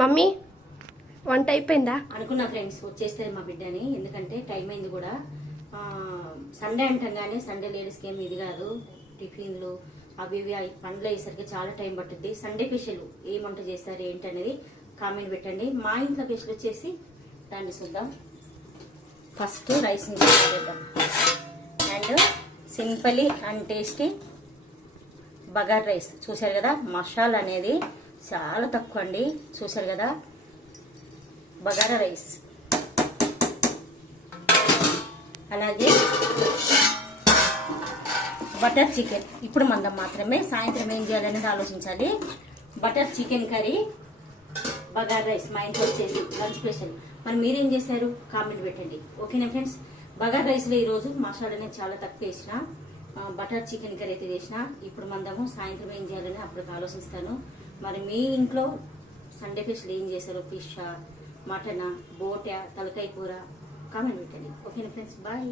Mummy వంట అయిపోయిందా అనుకున్నా ఫ్రెండ్స్, వచ్చేస్తుంది మా బిడ్డని. ఎందుకంటే టైం అయింది కూడా. సండే అంటాం కానీ సండే లేడీస్కి ఏమి ఇది కాదు. టిఫిన్లు అవి ఇవి పండ్లు అయ్యేసరికి చాలా టైం పట్టుద్ది. సండే స్పెషల్ ఏం వంట చేస్తారు ఏంటి అనేది కామెంట్ పెట్టండి. మా ఇంట్లో స్పెషల్ వచ్చేసి దాన్ని చూద్దాం. ఫస్ట్ రైస్ చేద్దాం. And simple and tasty bagar rice. చూసారు కదా, మసాలా అనేది చాలా తక్కువ అండి. చూసారు కదా, బగారా రైస్. అలాగే బటర్ చికెన్. ఇప్పుడు మందం మాత్రమే, సాయంత్రం ఏం చేయాలనేది ఆలోచించాలి. Butter chicken curry, bagara rice మా ఇంట్లో వచ్చేసి లంచ్ స్పెషల్. మరి మీరేం చేశారు కామెంట్ పెట్టండి. ఓకేనా ఫ్రెండ్స్? బగారా రైస్లో ఈరోజు మసాలా అనేది చాలా తక్కువ వేసిన, బటర్ చికెన్ కర్రీ అయితే చేసిన. ఇప్పుడు మందము సాయంత్రం ఏం చేయాలని అప్పుడు ఆలోచిస్తాను. మరి మీ ఇంట్లో సండే స్పెషల్ ఏం చేశారు? ఫిష్, మటన్, బోట, తలకాయ కూర కామెంట్ పెట్టండి. ఓకేనా ఫ్రెండ్స్? బాయ్.